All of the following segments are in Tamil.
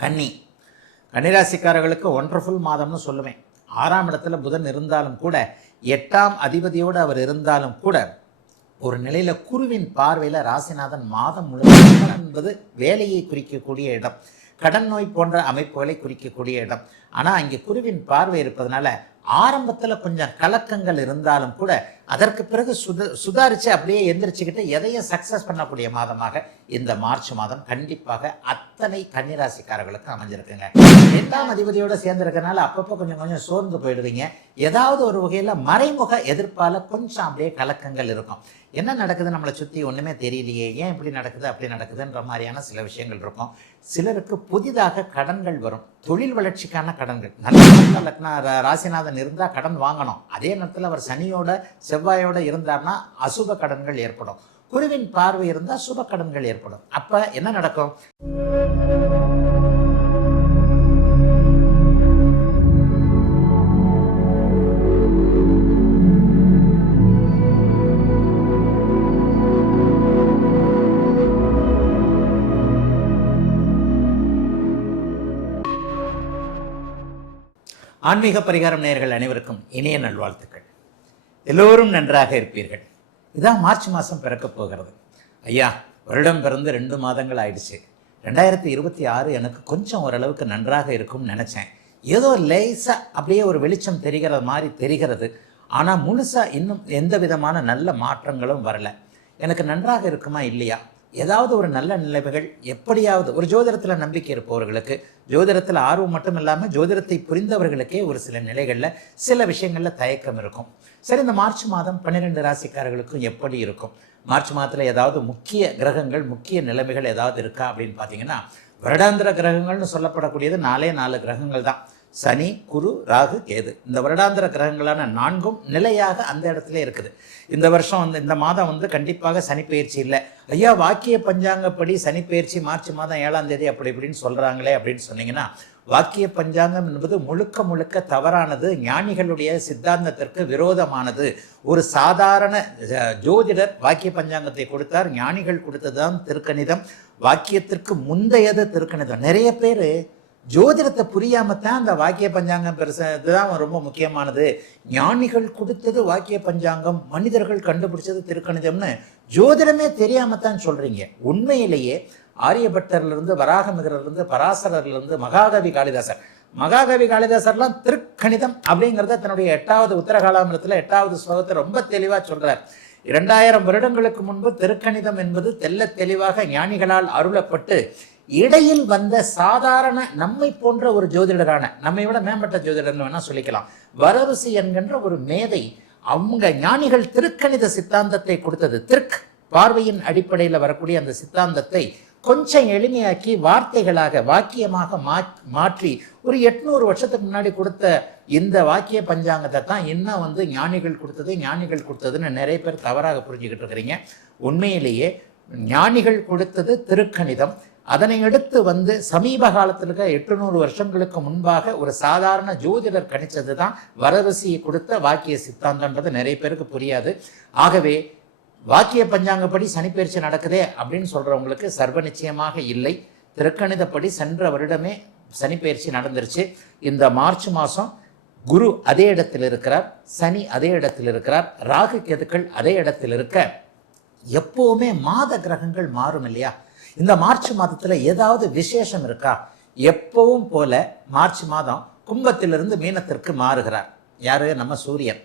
கன்னி கன்னிராசிக்காரர்களுக்கு ஒண்டர்ஃபுல் மாதம்னு சொல்லுவேன். 6ஆம் இடத்துல புதன் இருந்தாலும் கூட 8ஆம் அதிபதியோடு அவர் இருந்தாலும் கூட ஒரு நிலையில் குருவின் பார்வையில் ராசிநாதன் மாதம் முழுவதும் என்பது வேலையை குறிக்கக்கூடிய இடம், கடன் நோய் போன்ற அமைப்புகளை குறிக்கக்கூடிய இடம். ஆனால் இங்கே குருவின் பார்வை இருப்பதனால ஆரம்பத்தில் கொஞ்சம் கலக்கங்கள் இருந்தாலும் கூட அதற்கு பிறகு சுதாரித்து அப்படியே எந்திரிச்சுக்கிட்டு எதையும் சக்ஸஸ் பண்ணக்கூடிய மாதமாக இந்த மார்ச் மாதம் கண்டிப்பாக அத்தனை கன்னிராசிக்காரர்களுக்கு அமைஞ்சிருக்குங்க. 8ஆம் அதிபதியோடு சேர்ந்துருக்கனால அப்பப்போ கொஞ்சம் சோர்ந்து போயிடுவீங்க. ஏதாவது ஒரு வகையில் மறைமுக எதிர்ப்பால் கொஞ்சம் அப்படியே கலக்கங்கள் இருக்கும். என்ன நடக்குது நம்மளை சுற்றி ஒன்றுமே தெரியலையே, ஏன் இப்படி நடக்குது அப்படி நடக்குதுன்ற மாதிரியான சில விஷயங்கள் இருக்கும். சிலருக்கு புதிதாக கடன்கள் வரும், தொழில் வளர்ச்சிக்கான கடன்கள். நல்ல லக்ன ராசிநாதன் இருந்தால் கடன் வாங்கணும். அதே நேரத்தில் அவர் சனியோட செவ்வாயோட இருந்தார்னா அசுப கடன்கள் ஏற்படும். குருவின் பார்வை இருந்தால் சுப கடன்கள் ஏற்படும். அப்போ என்ன நடக்கும்? ஆன்மீக பரிகாரம் நேயர்கள் அனைவருக்கும் இனிய நல்வாழ்த்துக்கள். எல்லோரும் நன்றாக இருப்பீர்கள். இதான் மார்ச் மாதம் பிறக்கப் போகிறது. ஐயா, வருடம் பிறந்து 2 மாதங்கள் ஆயிடுச்சு. 2026 எனக்கு கொஞ்சம் ஓரளவுக்கு நன்றாக இருக்கும்னு நினச்சேன். ஏதோ லேசாக அப்படியே ஒரு வெளிச்சம் தெரிகிற மாதிரி தெரிகிறது. ஆனால் முழுசாக இன்னும் எந்த விதமான நல்ல மாற்றங்களும் வரலை. எனக்கு நன்றாக இருக்குமா இல்லையா? ஏதாவது ஒரு நல்ல நிலைமைகள் எப்படியாவது ஒரு ஜோதிடத்தில் நம்பிக்கை இருப்பவர்களுக்கு, ஜோதிடத்தில் ஆர்வம் மட்டும் இல்லாமல் ஜோதிடத்தை புரிந்தவர்களுக்கே ஒரு சில நிலைகளில் சில விஷயங்களில் தயக்கம் இருக்கும். சரி, இந்த மார்ச் மாதம் 12 ராசிக்காரர்களுக்கும் எப்படி இருக்கும்? மார்ச் மாதத்தில் ஏதாவது முக்கிய கிரகங்கள், முக்கிய நிலைமைகள் ஏதாவது இருக்கா அப்படின்னு பார்த்தீங்கன்னா, வருடாந்திர கிரகங்கள்னு சொல்லப்படக்கூடியது 4 கிரகங்கள் தான். சனி, குரு, ராகு, கேது. இந்த வருடாந்திர கிரகங்களான 4ம் நிலையாக அந்த இடத்துல இருக்குது. இந்த வருஷம் இந்த மாதம் கண்டிப்பாக சனி பயிற்சி இல்லை. ஐயா, வாக்கிய பஞ்சாங்கப்படி சனி பயிற்சி மார்ச் மாதம் 7ஆம் தேதி அப்படி இப்படின்னு சொல்கிறாங்களே அப்படின்னு சொன்னீங்கன்னா, வாக்கிய பஞ்சாங்கம் என்பது முழுக்க முழுக்க தவறானது, ஞானிகளுடைய சித்தாந்தத்திற்கு விரோதமானது. ஒரு சாதாரண ஜோதிடர் வாக்கிய பஞ்சாங்கத்தை கொடுத்தார், ஞானிகள் கொடுத்ததுதான் திருக்கணிதம். வாக்கியத்திற்கு முந்தையது திருக்கணிதம். நிறைய பேர் ஜோதிடத்தை புரியாமத்தான் அந்த வாக்கிய பஞ்சாங்கம் இதுதான் ரொம்ப முக்கியமானது, ஞானிகள் கொடுத்தது வாக்கிய பஞ்சாங்கம், மனிதர்கள் கண்டுபிடிச்சது திருக்கணிதம்னு ஜோதிடமே தெரியாமத்தான் சொல்றீங்க. உண்மையிலேயே ஆரியபட்டர்லேருந்து, வராகமிகரிலிருந்து, பராசரர்லேருந்து, மகாகவி காளிதாசர்லாம் திருக்கணிதம் அப்படிங்கிறத தன்னுடைய 8வது உத்தரகாலாமிரத்தில் 8வது ஸ்லோகத்தை ரொம்ப தெளிவாக சொல்றார். 2000 வருடங்களுக்கு முன்பு திருக்கணிதம் என்பது தெல்ல தெளிவாக ஞானிகளால் அருளப்பட்டு இடையில் வந்த சாதாரண நம்மை போன்ற ஒரு ஜோதிடரான, நம்மை விட மேம்பட்ட ஜோதிடர்னு வேணா சொல்லிக்கலாம், வரருசி என்கின்ற ஒரு மேதை, அவங்க ஞானிகள் திருக்கணித சித்தாந்தத்தை கொடுத்தது. பார்வையின் அடிப்படையில் வரக்கூடிய அந்த சித்தாந்தத்தை கொஞ்சம் எளிமையாக்கி வார்த்தைகளாக வாக்கியமாக மாற்றி ஒரு 800 வருஷத்துக்கு முன்னாடி கொடுத்த இந்த வாக்கிய பஞ்சாங்கத்தை தான் இன்னும் ஞானிகள் கொடுத்ததுன்னு நிறைய பேர் தவறாக புரிஞ்சுக்கிட்டு இருக்கிறீங்க. உண்மையிலேயே ஞானிகள் கொடுத்தது திருக்கணிதம். அதனை அடுத்து சமீப காலத்தில் இருக்க 800 வருஷங்களுக்கு முன்பாக ஒரு சாதாரண ஜோதிடர் கணிச்சது தான் வரருசியை கொடுத்த வாக்கிய சித்தாந்தன்றது நிறைய பேருக்கு புரியாது. ஆகவே வாக்கிய பஞ்சாங்கப்படி சனிப்பெயர்ச்சி நடக்குதே அப்படின்னு சொல்றவங்களுக்கு சர்வ நிச்சயமாக இல்லை. திருக்கணிதப்படி சென்ற வருடமே சனிப்பெயர்ச்சி நடந்துருச்சு. இந்த மார்ச் மாதம் குரு அதே இடத்தில் இருக்கிறார், சனி அதே இடத்தில் இருக்கிறார், ராகு கேதுக்கள் அதே இடத்தில் இருக்க எப்பவுமே மாத கிரகங்கள் மாறும் இல்லையா? இந்த மார்ச் மாதத்தில் ஏதாவது விசேஷம் இருக்கா? எப்பவும் போல மார்ச் மாதம் கும்பத்திலிருந்து மீனத்திற்கு மாறுகிறார். யாரு? நம்ம சூரியன்.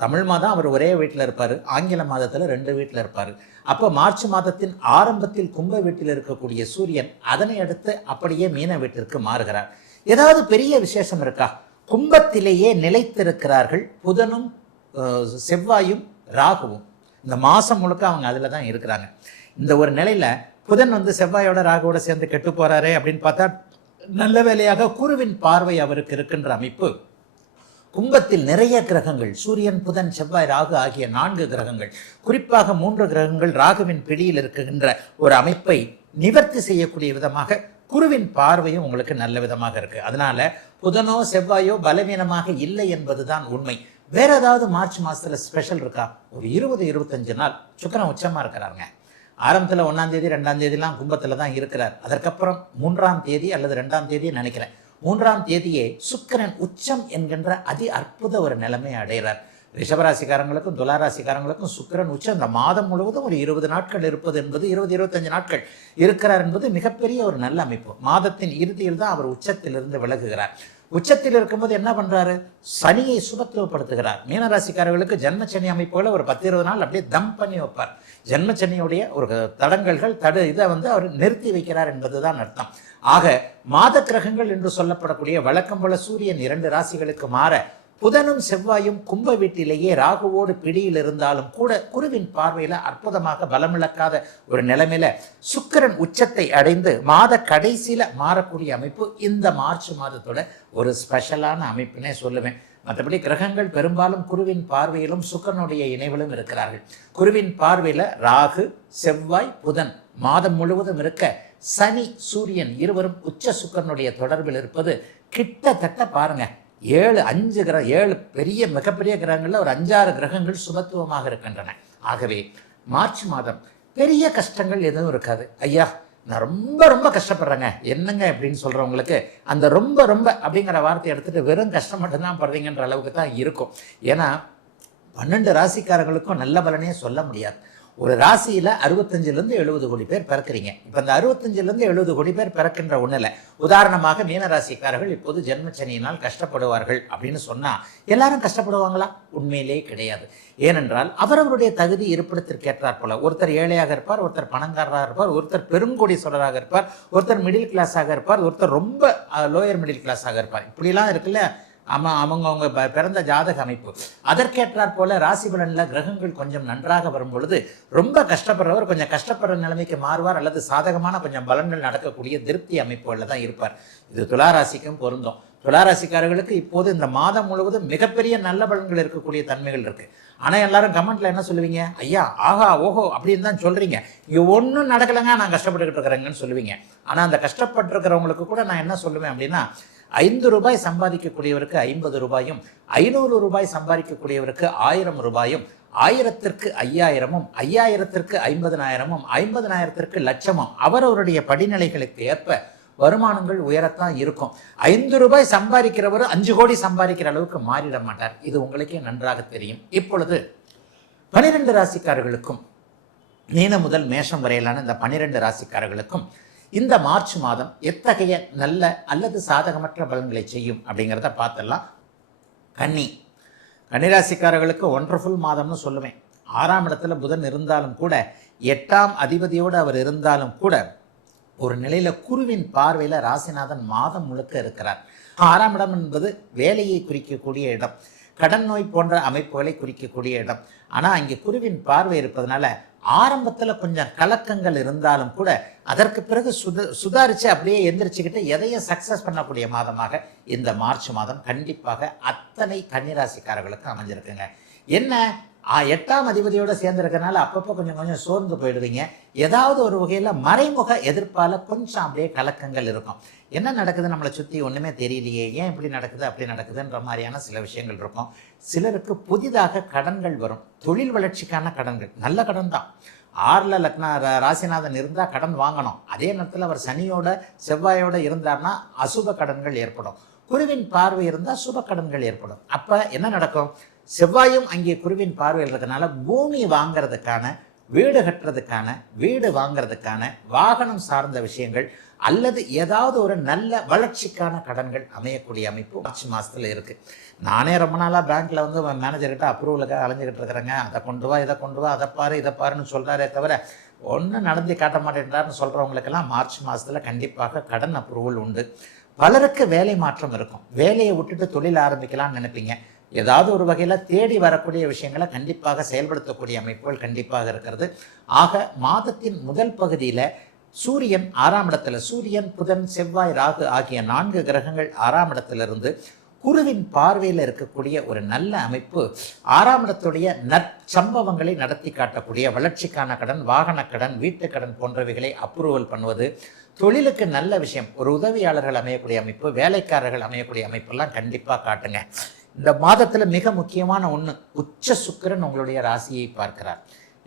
தமிழ் மாதம் அவர் ஒரே வீட்டில் இருப்பார், ஆங்கில மாதத்தில் 2 வீட்டில் இருப்பார். அப்போ மார்ச் மாதத்தின் ஆரம்பத்தில் கும்ப வீட்டில் இருக்கக்கூடிய சூரியன் அதனை அடுத்து அப்படியே மீன வீட்டிற்கு மாறுகிறார். ஏதாவது பெரிய விசேஷம் இருக்கா? கும்பத்திலேயே நிலைத்திருக்கிறார்கள் புதனும் செவ்வாயும் ராகுவும். இந்த மாதம் முழுக்க அவங்க அதில் தான் இருக்கிறாங்க. இந்த ஒரு நிலையில் புதன் செவ்வாயோட ராகுவோட சேர்ந்து கெட்டு போறாரே அப்படின்னு பார்த்தா, நல்ல வேளையாக குருவின் பார்வை அவருக்கு இருக்கின்ற அமைப்பு. கும்பத்தில் நிறைய கிரகங்கள், சூரியன், புதன், செவ்வாய், ராகு ஆகிய 4 கிரகங்கள், குறிப்பாக 3 கிரகங்கள் ராகுவின் பிடியில் இருக்கின்ற ஒரு அமைப்பை நிவர்த்தி செய்யக்கூடிய விதமாக குருவின் பார்வையும் உங்களுக்கு நல்ல விதமாக இருக்கு. அதனால புதனோ செவ்வாயோ பலவீனமாக இல்லை என்பதுதான் உண்மை. வேற ஏதாவது மார்ச் மாசத்துல ஸ்பெஷல் இருக்கா? ஒரு 20-25 நாள் சுக்கிரன் உச்சமா இருக்கிறாருங்க. ஆரம்பத்தில் 1ஆம் தேதி 2ஆம் தேதிலாம் கும்பத்தில் தான் இருக்கிறார். அதற்கப்புறம் 3ஆம் தேதி அல்லது 2ஆம் தேதி நினைக்கிறேன், 3ஆம் தேதியே சுக்கிரன் உச்சம் என்கின்ற அதி அற்புத ஒரு நிலைமையை அடைகிறார். ரிஷபராசிக்காரங்களுக்கும் துளாராசிக்காரங்களுக்கும் சுக்கிரன் உச்சம் இந்த மாதம் முழுவதும் ஒரு 20 நாட்கள் இருப்பது என்பது 20-25 நாட்கள் இருக்கிறார் என்பது மிகப்பெரிய ஒரு நல்ல அமைப்பு. மாதத்தின் இறுதியில் தான் அவர் உச்சத்திலிருந்து விலகுகிறார். உச்சத்தில் இருக்கும்போது என்ன பண்றாரு? சனியை சுபத்துவப்படுத்துகிறார். மீனராசிக்காரர்களுக்கு ஜென்மச்சனி அமைப்புகளை ஒரு 10-20 நாள் அப்படியே தம் பண்ணி வைப்பார். ஜென்மச்சனியுடைய ஒரு தடங்கல்கள் இதை அவர் நிறுத்தி வைக்கிறார் என்பதுதான் அர்த்தம். ஆக மாத கிரகங்கள் என்று சொல்லப்படக்கூடிய வழக்கம் போல சூரியன் 2 ராசிகளுக்கு மாற புதனும் செவ்வாயும் கும்ப வீட்டிலேயே ராகுவோடு பிடியில் இருந்தாலும் கூட குருவின் பார்வையில அற்புதமாக பலமிழக்காத ஒரு நிலைமையில சுக்கிரன் உச்சத்தை அடைந்து மாத கடைசியில மாறக்கூடிய அமைப்பு இந்த மார்ச் மாதத்தோட ஒரு ஸ்பெஷலான அமைப்புன்னே சொல்லுவேன். மற்றபடி கிரகங்கள் பெரும்பாலும் குருவின் பார்வையிலும் சுக்கிரனுடைய இணைவிலும் இருக்கிறார்கள். குருவின் பார்வையில ராகு, செவ்வாய், புதன் மாதம் முழுவதும் இருக்க, சனி சூரியன் இருவரும் உச்ச சுக்கிரனுடைய தொடர்பில் இருப்பது கிட்டத்தட்ட பாருங்க 7 பெரிய மிகப்பெரிய கிரகங்கள்ல ஒரு 5-6 கிரகங்கள் சுபத்துவமாக இருக்கின்றன. ஆகவே மார்ச் மாதம் பெரிய கஷ்டங்கள் எதுவும் இருக்காது. ஐயா நான் ரொம்ப ரொம்ப கஷ்டப்படுறேங்க என்னங்க அப்படின்னு சொல்றவங்களுக்கு அந்த ரொம்ப ரொம்ப அப்படிங்கிற வார்த்தையை எடுத்துட்டு வெறும் கஷ்டம் மட்டும்தான் படுறீங்கன்ற அளவுக்கு தான் இருக்கும். ஏன்னா 12 ராசிக்காரங்களுக்கும் நல்ல பலனே சொல்ல முடியாது. ஒரு ராசியில 65-70 கோடி பேர் பிறக்கிறீங்க. இப்ப இந்த 65-70 கோடி பேர் பிறக்கின்ற ஒண்ணுல உதாரணமாக மீன ராசிக்காரர்கள் இப்போது ஜென்மச்சனியினால் கஷ்டப்படுவார்கள் அப்படின்னு சொன்னா எல்லாரும் கஷ்டப்படுவாங்களா? உண்மையிலே கிடையாது. ஏனென்றால் அவரவருடைய தகுதி இருப்பிடத்திற்கு ஏற்றாற் போல ஒருத்தர் ஏழையாக இருப்பார், ஒருத்தர் பணக்காரராக இருப்பார், ஒருத்தர் பெருங்கோடீஸ்வரராக இருப்பார், ஒருத்தர் மிடில் கிளாஸாக இருப்பார், ஒருத்தர் ரொம்ப லோயர் மிடில் கிளாஸாக இருப்பார். இப்படிலாம் இருக்குல்ல அவங்க பிறந்த ஜாதக அமைப்பு. அதற்கேற்றாற் போல ராசி பலன்ல கிரகங்கள் கொஞ்சம் நன்றாக வரும் பொழுது ரொம்ப கஷ்டப்படுறவர் கொஞ்சம் கஷ்டப்படுற நிலைமைக்கு மாறுவார், அல்லது சாதகமான கொஞ்சம் பலன்கள் நடக்கக்கூடிய திருப்தி அமைப்புகளில் தான் இருப்பார். இது துளாராசிக்கும் பொருந்தும். துளாராசிக்காரர்களுக்கு இப்போது இந்த மாதம் முழுவதும் மிகப்பெரிய நல்ல பலன்கள் இருக்கக்கூடிய தன்மைகள் இருக்கு. ஆனா எல்லாரும் கமெண்ட்ல என்ன சொல்லுவீங்க? ஐயா ஆஹா ஓஹோ அப்படின்னு தான் சொல்றீங்க, இங்க ஒன்றும் நடக்கலைங்க, நான் கஷ்டப்பட்டுக்கிட்டு இருக்கிறேங்கன்னு சொல்லுவீங்க. ஆனா அந்த கஷ்டப்பட்டிருக்கிறவங்களுக்கு கூட நான் என்ன சொல்லுவேன் அப்படின்னா, 5 ரூபாய் சம்பாதிக்கக்கூடியவருக்கு 50 ரூபாயும், 500 ரூபாய் சம்பாதிக்கக்கூடியவருக்கு 1000 ரூபாயும், 1000ற்கு 5000ம், 5000ற்கு 50,000ம், 50,000ற்கு லட்சமும் அவரவருடைய படிநிலைகளுக்கு ஏற்ப வருமானங்கள் உயரத்தான் இருக்கும். 5 ரூபாய் சம்பாதிக்கிறவர் 5 கோடி சம்பாதிக்கிற அளவுக்கு மாறிட மாட்டார். இது உங்களுக்கே நன்றாக தெரியும். இப்பொழுது 12 ராசிக்காரர்களுக்கும் மீனம் முதல் மேஷம் வரையிலான இந்த 12 ராசிக்காரர்களுக்கும் இந்த மார்ச் மாதம் எத்தகைய நல்ல அல்லது சாதகமற்ற பலன்களை செய்யும் அப்படிங்கிறத பார்த்துடலாம். கன்னிராசிக்காரர்களுக்கு ஒண்டர்ஃபுல் மாதம்னு சொல்லுவேன். 6ஆம் இடத்துல புதன் இருந்தாலும் கூட, 8ஆம் அதிபதியோடு அவர் இருந்தாலும் கூட, ஒரு நிலையில குருவின் பார்வையில ராசிநாதன் மாதம் முழுக்க இருக்கிறார். 6ஆம் இடம் என்பது வேலையை குறிக்கக்கூடிய இடம், கடன் நோய் போன்ற அமைப்புகளை குறிக்கக்கூடிய இடம். ஆனா இங்கே குருவின் பார்வை இருப்பதனால ஆரம்பத்துல கொஞ்சம் கலக்கங்கள் இருந்தாலும் கூட அதற்கு பிறகு சுதாரிச்சு அப்படியே எந்திரிச்சுக்கிட்டு எதையும் சக்சஸ் பண்ணக்கூடிய மாதமாக இந்த மார்ச் மாதம் கண்டிப்பாக அத்தனை கன்னிராசிக்காரர்களுக்கு அமைஞ்சிருக்குங்க. என்ன 8ஆம் அதிபதியோட சேர்ந்திருக்கிறதுனால அப்பப்போ கொஞ்சம் கொஞ்சம் சோர்ந்து போயிடுவீங்க. ஏதாவது ஒரு வகையில மறைமுக எதிர்ப்பால கொஞ்சம் அப்படியே கலக்கங்கள் இருக்கும். என்ன நடக்குது நம்மளை சுற்றி ஒன்றுமே தெரியலையே, ஏன் இப்படி நடக்குது அப்படி நடக்குதுன்ற மாதிரியான சில விஷயங்கள் இருக்கும். சிலருக்கு புதிதாக கடன்கள் வரும், தொழில் வளர்ச்சிக்கான கடன்கள், நல்ல கடன் தான். 6ல் ராசிநாதன் இருந்தால் கடன் வாங்கணும். அதே நேரத்தில் அவர் சனியோட செவ்வாயோட இருந்தார்னா அசுப கடன்கள் ஏற்படும். குருவின் பார்வை இருந்தால் சுப கடன்கள் ஏற்படும். அப்போ என்ன நடக்கும்? செவ்வாயும் அங்கே குருவின் பார்வையில் இருக்கிறதுனால பூமி வாங்கிறதுக்கான, வீடு கட்டுறதுக்கான, வீடு வாங்கிறதுக்கான, வாகனம் சார்ந்த விஷயங்கள் அல்லது ஏதாவது ஒரு நல்ல வளர்ச்சிக்கான கடன்கள் அமையக்கூடிய அமைப்பு மார்ச் மாதத்தில் இருக்குது. நானே ரொம்ப நாளாக பேங்க்கில் வந்து மேனேஜர்கிட்ட அப்ரூவலுக்காக அலைஞ்சிக்கிட்டு இருக்கிறேங்க. அதை கொண்டு வா, இதை கொண்டு வா, அதை பாரு, இதை பாருன்னு சொல்கிறாரே தவிர ஒன்றும் நடந்து காட்ட மாட்டேன்றாருன்னு சொல்கிறவங்களுக்கெல்லாம் மார்ச் மாதத்தில் கண்டிப்பாக கடன் அப்ரூவல் உண்டு. பலருக்கு வேலை மாற்றம் இருக்கும். வேலையை விட்டுட்டு தொழில் ஆரம்பிக்கலாம்னு நினைப்பீங்க. ஏதாவது ஒரு வகையில் தேடி வரக்கூடிய விஷயங்களை கண்டிப்பாக செயல்படுத்தக்கூடிய அமைப்புகள் கண்டிப்பாக இருக்கிறது. ஆக மாதத்தின் முதல் பகுதியில் சூரியன் 6ஆம் இடத்துல, சூரியன் புதன் செவ்வாய் ராகு ஆகிய 4 கிரகங்கள் 6ஆம் இடத்திலிருந்து குருவின் பார்வையில் இருக்கக்கூடிய ஒரு நல்ல அமைப்பு 6ஆம் இடத்துடைய நற்சம்பவங்களை நடத்தி காட்டக்கூடிய வளர்ச்சிக்கான கடன், வாகன கடன், வீட்டு கடன் போன்றவைகளை அப்ரூவல் பண்ணுவது, தொழிலுக்கு நல்ல விஷயம், ஒரு உதவியாளர்கள் அமையக்கூடிய அமைப்பு, வேலைக்காரர்கள் அமையக்கூடிய அமைப்பெல்லாம் கண்டிப்பாக காட்டுங்க. இந்த மாதத்தில் மிக முக்கியமான ஒன்று, உச்ச சுக்கிரன் உங்களுடைய ராசியை பார்க்கிறார்.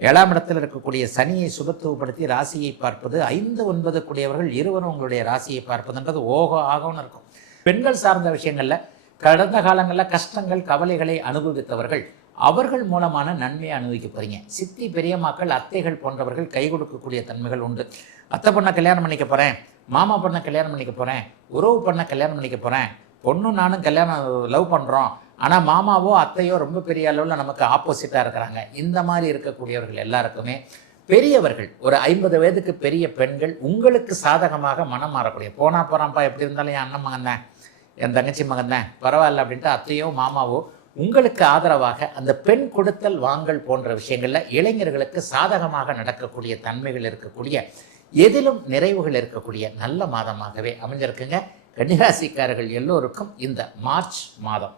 7ஆம் இடத்தில் இருக்கக்கூடிய சனியை சுபத்துவப்படுத்தி ராசியை பார்ப்பது 5, 9 கூடியவர்கள் இருவரும் உங்களுடைய ராசியை பார்ப்பதுன்றது ஓகோ ஆகோன்னு இருக்கும். பெண்கள் சார்ந்த விஷயங்களில் கடந்த காலங்களில் கஷ்டங்கள் கவலைகளை அனுபவித்தவர்கள் அவர்கள் மூலமான நன்மையை அனுபவிக்க போகிறீங்க. சித்தி பெரியம்மாக்கள் அத்தைகள் போன்றவர்கள் கை கொடுக்கக்கூடிய தன்மைகள் உண்டு. அத்தை பொண்ணை கல்யாணம் பண்ணிக்க போகிறேன், மாமா பொண்ணை கல்யாணம் பண்ணிக்க போகிறேன், உறவு பொண்ணை கல்யாணம் பண்ணிக்க போகிறேன், பொண்ணும் நானும் கல்யாணம் லவ் பண்ணுறோம், ஆனால் மாமாவோ அத்தையோ ரொம்ப பெரிய அளவில் நமக்கு ஆப்போசிட்டாக இருக்கிறாங்க. இந்த மாதிரி இருக்கக்கூடியவர்கள் எல்லாருக்குமே பெரியவர்கள் ஒரு 50 வயதுக்கு பெரிய பெண்கள் உங்களுக்கு சாதகமாக மனம் மாறக்கூடிய, போகிறான்ப்பா எப்படி இருந்தாலும் என் அண்ணன் மகன் தான், என் தங்கச்சி மகன் தான், பரவாயில்ல அப்படின்ட்டு அத்தையோ மாமாவோ உங்களுக்கு ஆதரவாக அந்த பெண் கொடுத்தல் வாங்கல் போன்ற விஷயங்களில் இளைஞர்களுக்கு சாதகமாக நடக்கக்கூடிய தன்மைகள் இருக்கக்கூடிய, எதிலும் நிறைவுகள் இருக்கக்கூடிய நல்ல மாதமாகவே அமைஞ்சிருக்குங்க. கன்னிராசிக்காரர்கள் எல்லோருக்கும் இந்த மார்ச் மாதம்